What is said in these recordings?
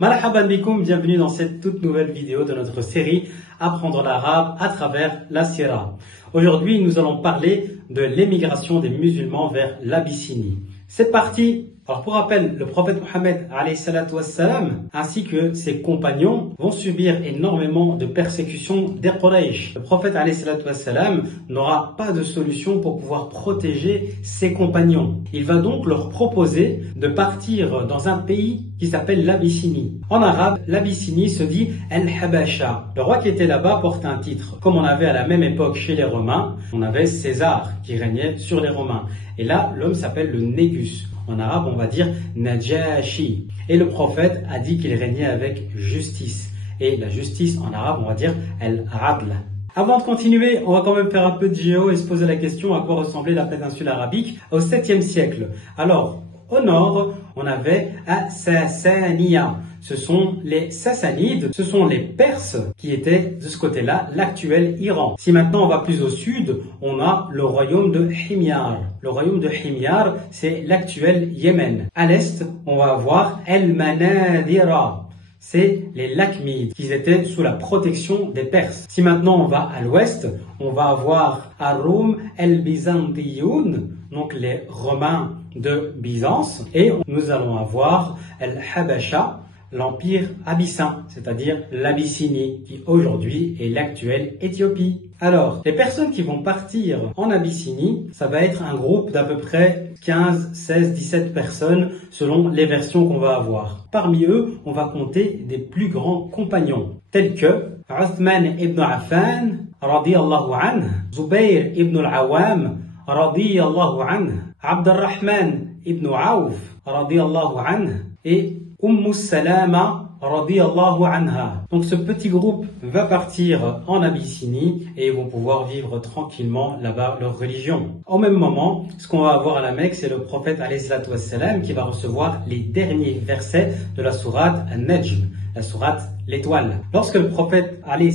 Marhaban bikoum, bienvenue dans cette toute nouvelle vidéo de notre série Apprendre l'arabe à travers la Sira. Aujourd'hui, nous allons parler de l'émigration des musulmans vers l'Abyssinie. C'est parti. Alors pour rappel, le prophète Mohammed ainsi que ses compagnons vont subir énormément de persécutions des Quraysh. Le prophète n'aura pas de solution pour pouvoir protéger ses compagnons. Il va donc leur proposer de partir dans un pays qui s'appelle l'Abyssinie. En arabe, l'Abyssinie se dit El-Habasha. Le roi qui était là-bas porte un titre. Comme on avait à la même époque chez les Romains, on avait César qui régnait sur les Romains. Et là, l'homme s'appelle le Négus. En arabe, on va dire Najashi. Et le prophète a dit qu'il régnait avec justice. Et la justice, en arabe, on va dire El-Adl. Avant de continuer, on va quand même faire un peu de géo et se poser la question à quoi ressemblait la péninsule arabique au 7e siècle. Alors, au nord, on avait Sassaniya. Ce sont les Sassanides, ce sont les Perses qui étaient de ce côté-là, l'actuel Iran. Si maintenant on va plus au sud, on a le royaume de Himyar. Le royaume de Himyar, c'est l'actuel Yémen. À l'est, on va avoir El-Manadira. C'est les Lakhmides qui étaient sous la protection des Perses. Si maintenant on va à l'ouest, on va avoir Ar-Rum el-Byzantiyoun, donc les Romains de Byzance, et nous allons avoir El-Habasha, l'empire abyssin, c'est-à-dire l'Abyssinie, qui aujourd'hui est l'actuelle Éthiopie. Alors, les personnes qui vont partir en Abyssinie, ça va être un groupe d'à peu près 15, 16, 17 personnes selon les versions qu'on va avoir. Parmi eux, on va compter des plus grands compagnons, tels que Uthman ibn Affan, radiyallahu anhu, Zubayr ibn al-Awwam, radiyallahu anhu, Abdurrahman ibn Auf, radiyallahu anhu, et Salama radiyallahu anha. Donc ce petit groupe va partir en Abyssinie et ils vont pouvoir vivre tranquillement là-bas leur religion. Au même moment, ce qu'on va avoir à la Mecque, c'est le prophète qui va recevoir les derniers versets de la sourate An-Najm, la sourate l'étoile. Lorsque le prophète va les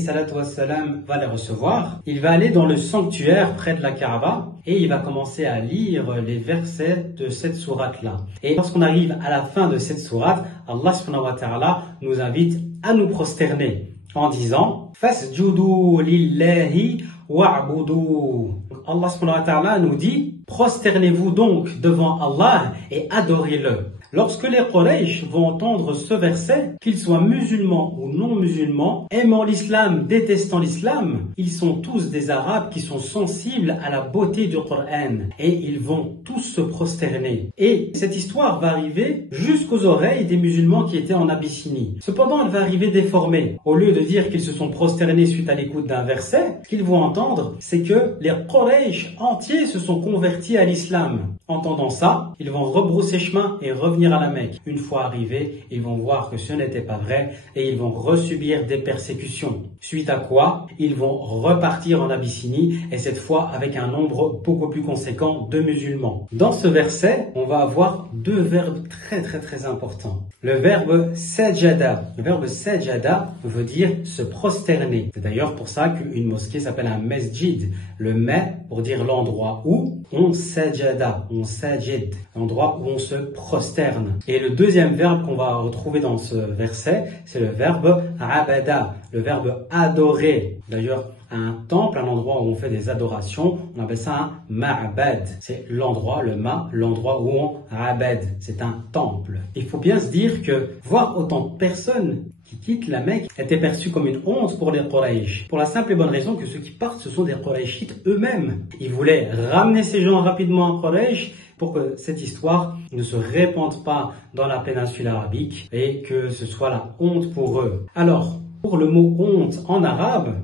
recevoir, il va aller dans le sanctuaire près de la Kaaba et il va commencer à lire les versets de cette sourate-là. Et lorsqu'on arrive à la fin de cette sourate, Allah subhanahu wa ta'ala nous invite à nous prosterner en disant Fasjudu lillahi wa'budu. Allah subhanahu wa ta'ala nous dit prosternez-vous donc devant Allah et adorez-le. Lorsque les Quraysh vont entendre ce verset, qu'ils soient musulmans ou non musulmans, aimant l'islam, détestant l'islam, ils sont tous des Arabes qui sont sensibles à la beauté du Coran et ils vont tous se prosterner. Et cette histoire va arriver jusqu'aux oreilles des musulmans qui étaient en Abyssinie. Cependant, elle va arriver déformée. Au lieu de dire qu'ils se sont prosternés suite à l'écoute d'un verset, ce qu'ils vont entendre, c'est que les Quraysh entiers se sont convertis à l'islam. Entendant ça, ils vont rebrousser chemin et revenir à la Mecque. Une fois arrivés, ils vont voir que ce n'était pas vrai et ils vont resubir des persécutions. Suite à quoi, ils vont repartir en Abyssinie et cette fois avec un nombre beaucoup plus conséquent de musulmans. Dans ce verset, on va avoir deux verbes très importants. Le verbe sajada. Le verbe sajada veut dire se prosterner. C'est d'ailleurs pour ça qu'une mosquée s'appelle un mesjid. Le ma pour dire l'endroit où on sajada, on sajid, l'endroit où on se prosterne. Et le deuxième verbe qu'on va retrouver dans ce verset, c'est le verbe abada, le verbe adorer. D'ailleurs, un temple, un endroit où on fait des adorations, on appelle ça un ma'bad. C'est l'endroit, le ma, l'endroit où on abad. C'est un temple. Il faut bien se dire que voir autant de personnes qui quittent la Mecque était perçu comme une honte pour les Quraysh. Pour la simple et bonne raison que ceux qui partent, ce sont des Qurayshites eux-mêmes. Ils voulaient ramener ces gens rapidement à Quraysh pour que cette histoire ne se répande pas dans la péninsule arabique et que ce soit la honte pour eux. Alors, pour le mot honte en arabe,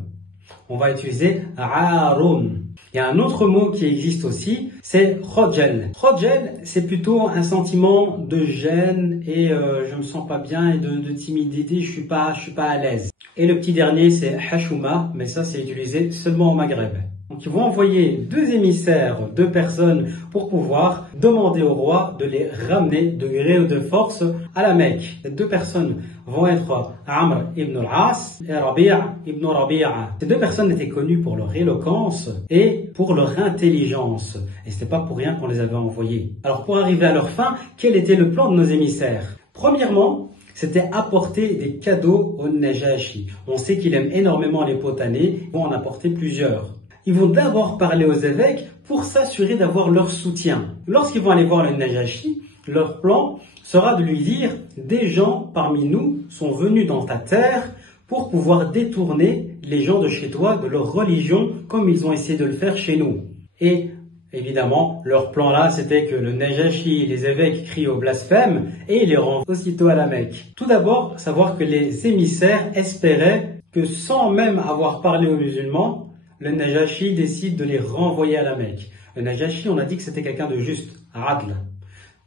on va utiliser Arun. Il y a un autre mot qui existe aussi, c'est Khojal. Khojal, c'est plutôt un sentiment de gêne et je me sens pas bien et de timidité, je suis pas à l'aise. Et le petit dernier, c'est Hashuma, mais ça c'est utilisé seulement au Maghreb. Donc ils vont envoyer deux émissaires, deux personnes pour pouvoir demander au roi de les ramener de gré ou de force à la Mecque. Les deux personnes vont être Amr ibn al-As et Rabi' ibn Rabi'a. Ces deux personnes étaient connues pour leur éloquence et pour leur intelligence. Et ce n'est pas pour rien qu'on les avait envoyés. Alors pour arriver à leur fin, quel était le plan de nos émissaires? Premièrement, c'était apporter des cadeaux au Najashi. On sait qu'il aime énormément les potanés, ils vont en apporter plusieurs. Ils vont d'abord parler aux évêques pour s'assurer d'avoir leur soutien. Lorsqu'ils vont aller voir le Najashi, leur plan sera de lui dire « Des gens parmi nous sont venus dans ta terre pour pouvoir détourner les gens de chez toi de leur religion comme ils ont essayé de le faire chez nous. » Et évidemment, leur plan là, c'était que le Najashi, les évêques crient au blasphème et ils les renvoient aussitôt à la Mecque. Tout d'abord, savoir que les émissaires espéraient que sans même avoir parlé aux musulmans, le Najashi décide de les renvoyer à la Mecque. Le Najashi, on a dit que c'était quelqu'un de juste, adl.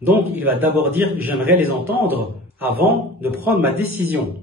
Donc, il va d'abord dire « j'aimerais les entendre avant de prendre ma décision ».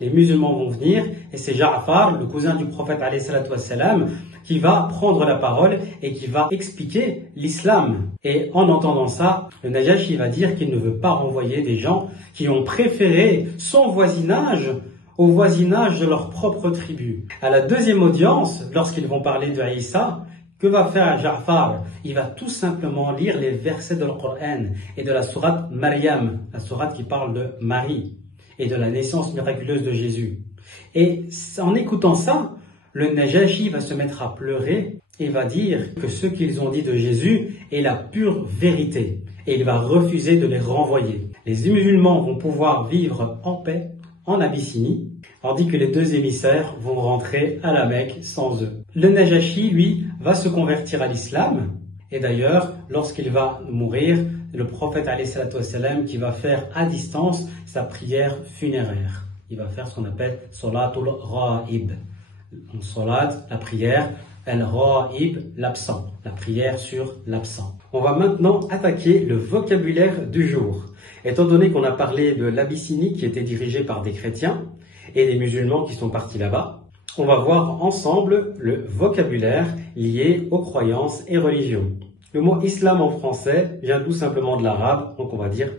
Les musulmans vont venir et c'est Ja'far, le cousin du prophète alayhi salatu wassalam, qui va prendre la parole et qui va expliquer l'islam. Et en entendant ça, le Najashi va dire qu'il ne veut pas renvoyer des gens qui ont préféré son voisinage au voisinage de leur propre tribu. À la deuxième audience, lorsqu'ils vont parler de Isa, que va faire Ja'far? Il va tout simplement lire les versets de Coran et de la sourate Maryam, la sourate qui parle de Marie et de la naissance miraculeuse de Jésus. Et en écoutant ça, le Najashi va se mettre à pleurer et va dire que ce qu'ils ont dit de Jésus est la pure vérité. Et il va refuser de les renvoyer. Les musulmans vont pouvoir vivre en paix en Abyssinie, tandis que les deux émissaires vont rentrer à la Mecque sans eux. Le Najashi, lui, va se convertir à l'islam. Et d'ailleurs, lorsqu'il va mourir, le prophète alayhi salatu wassalam qui va faire à distance sa prière funéraire. Il va faire ce qu'on appelle Salatul Ra'ib. En salat, la prière, al-Ra'ib, l'absent. La prière sur l'absent. On va maintenant attaquer le vocabulaire du jour. Étant donné qu'on a parlé de l'Abyssinie qui était dirigée par des chrétiens et des musulmans qui sont partis là-bas, on va voir ensemble le vocabulaire lié aux croyances et religions. Le mot islam en français vient tout simplement de l'arabe, donc on va dire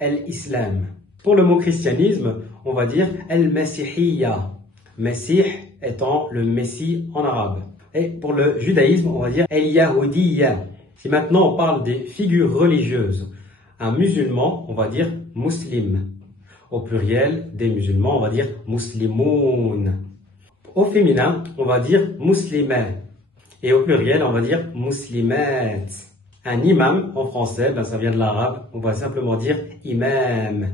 el-islam. Pour le mot christianisme, on va dire el-mesihiyya. Mesih étant le messie en arabe. Et pour le judaïsme, on va dire el-yahudiyya. Si maintenant on parle des figures religieuses, un musulman, on va dire muslim. Au pluriel des musulmans, on va dire muslimoun. Au féminin, on va dire muslimah. Et au pluriel, on va dire muslimat. Un imam, en français, ça vient de l'arabe, on va simplement dire imam.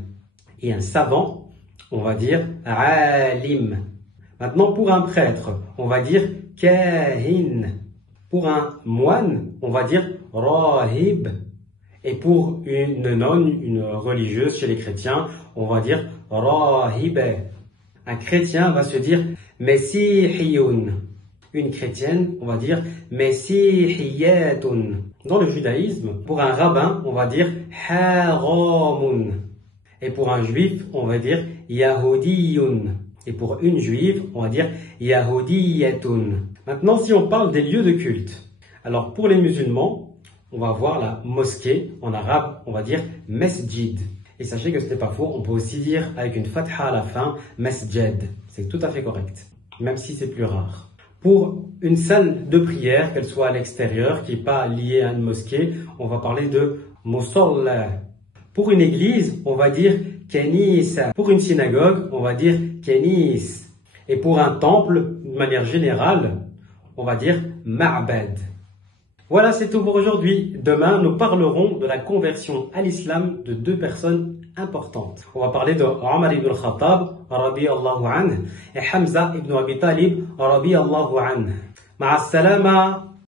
Et un savant, on va dire alim. Maintenant, pour un prêtre, on va dire kahin. Pour un moine, on va dire rahib. Et pour une nonne, une religieuse chez les chrétiens, on va dire rahibah. Un chrétien va se dire mesihiyun. Une chrétienne, on va dire mesihiyatun. Dans le judaïsme, pour un rabbin, on va dire haramun. Et pour un juif, on va dire yahudiyun. Et pour une juive, on va dire yahudiyatun. Maintenant, si on parle des lieux de culte. Alors, pour les musulmans, on va voir la mosquée. En arabe, on va dire masjid. Et sachez que ce n'est pas faux, on peut aussi dire avec une fatha à la fin, masjid. C'est tout à fait correct, même si c'est plus rare. Pour une salle de prière, qu'elle soit à l'extérieur, qui n'est pas liée à une mosquée, on va parler de musalla. Pour une église, on va dire kanisa. Pour une synagogue, on va dire kanis. Et pour un temple, de manière générale, on va dire ma'bad. Voilà, c'est tout pour aujourd'hui. Demain, nous parlerons de la conversion à l'islam de deux personnes importantes. On va parler de Omar ibn al-Khattab, radiyallahu anhu, et Hamza ibn Abi Talib, radiyallahu anhu. Ma'as salama.